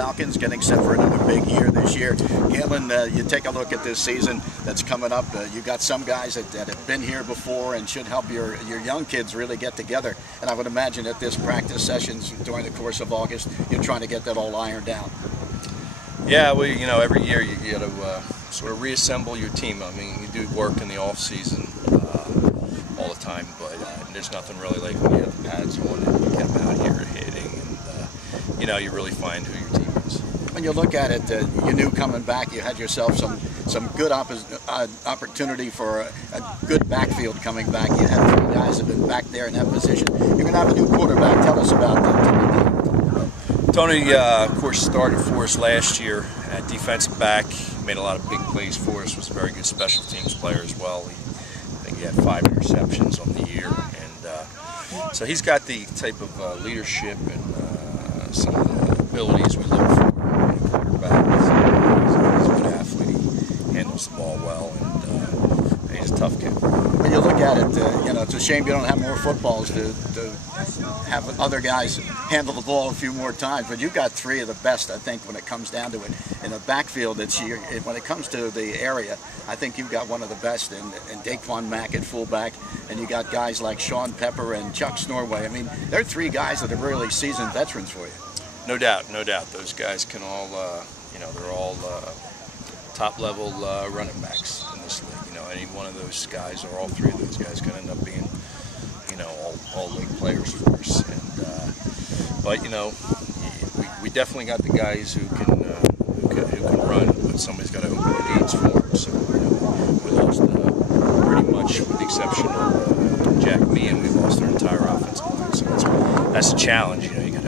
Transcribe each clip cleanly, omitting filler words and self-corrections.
Falcons getting set for another big year this year. Galen, you take a look at this season that's coming up. You got some guys that have been here before and should help your young kids really get together. And I would imagine that this practice sessions during the course of August, you're trying to get that all ironed out. Yeah, well, you know, every year you got to sort of reassemble your team. I mean, you do work in the off season all the time, but there's nothing really like when you have the pads on and you get them out here hitting, and you know, you really find who your team is. When you look at it, you knew coming back you had yourself some good opportunity for a good backfield coming back. You had 3 guys that have been back there in that position. You're going to have a new quarterback. Tell us about that. Tony, of course, started for us last year at defensive back. He made a lot of big plays for us. Was a very good special teams player as well. I think he had 5 interceptions on the year, and so he's got the type of leadership and some of the abilities we look for in a quarterback. He's a good athlete. He handles the ball well, and he's a tough kid. When you look at it, you know, it's a shame you don't have more footballs to have other guys handle the ball a few more times, but you've got 3 of the best, I think, when it comes down to it. In the backfield, when it comes to the area, I think you've got one of the best in Daquan Mack at fullback, and you got guys like Sean Pepper and Chuck Snorway. I mean, they're 3 guys that are really seasoned veterans for you. No doubt, no doubt. Those guys can all, you know, they're all top-level running backs in this league. You know, any one of those guys, or all 3 of those guys, can end up being, you know, all league players for us. And but you know, we definitely got the guys who can run, but somebody's got to open the gates for them. So you know, we lost pretty much, with the exception of Jack Meehan, we lost our entire offensive line. So that's a challenge. You know, you got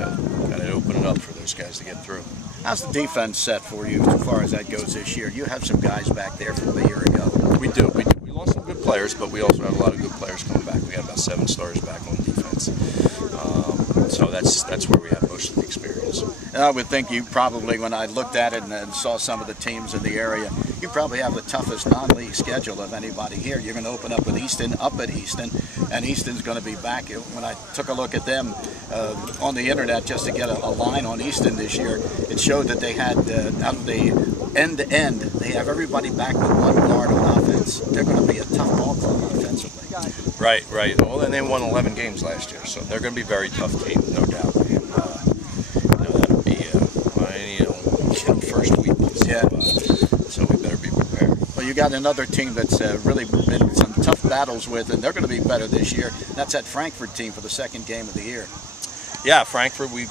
to open it up for those guys to get through. How's the defense set for you as far as that goes this year? You have some guys back there from a year ago. We do. We lost some good players, but we also have a lot of good players coming back. We have about 7 stars back on defense. So that's where we have most of the experience. And I would think you probably, when I looked at it and saw some of the teams in the area, you probably have the toughest non-league schedule of anybody here. You're going to open up with Easton, up at Easton, and Easton's going to be back. When I took a look at them on the internet just to get a line on Easton this year, it showed that they had, out of the end-to-end, they have everybody back with 1 guard on offense. They're going to be a tough ball club offensively. Right. Well, and they won 11 games last year, so they're going to be a very tough team, no doubt. And, you know, that'll be first week. So, yeah. So we better be prepared. Well, you got another team that's really been some tough battles with, and they're going to be better this year. That's that Frankfurt team for the 2nd game of the year. Yeah, Frankfurt. We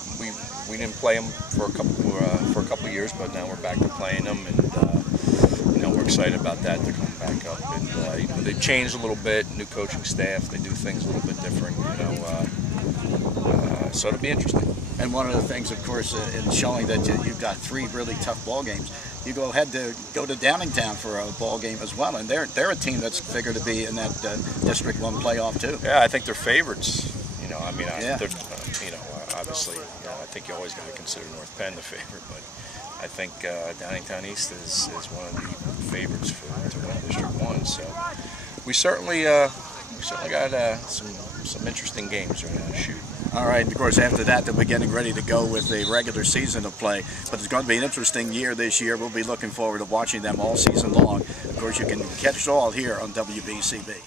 didn't play them for a couple of years, but now we're back to playing them, and you know, we're excited about that. They're coming back up, and you know, they've changed a little bit. New coaching staff. They do things a little bit different. You know, so it'll be interesting. And one of the things, of course, in showing that you've got 3 really tough ball games, you go to Downingtown for a ball game as well, and they're a team that's figured to be in that District 1 playoff too. Yeah, I think they're favorites. You know, I mean, yeah. You know, obviously, you know, I think you always got to consider North Penn the favorite, but I think Downingtown East is one of the favorites to win District 1. So we certainly got some interesting games right now to shoot. All right, and of course after that they'll be getting ready to go with the regular season of play. But it's going to be an interesting year this year. We'll be looking forward to watching them all season long. Of course, you can catch it all here on WBCB.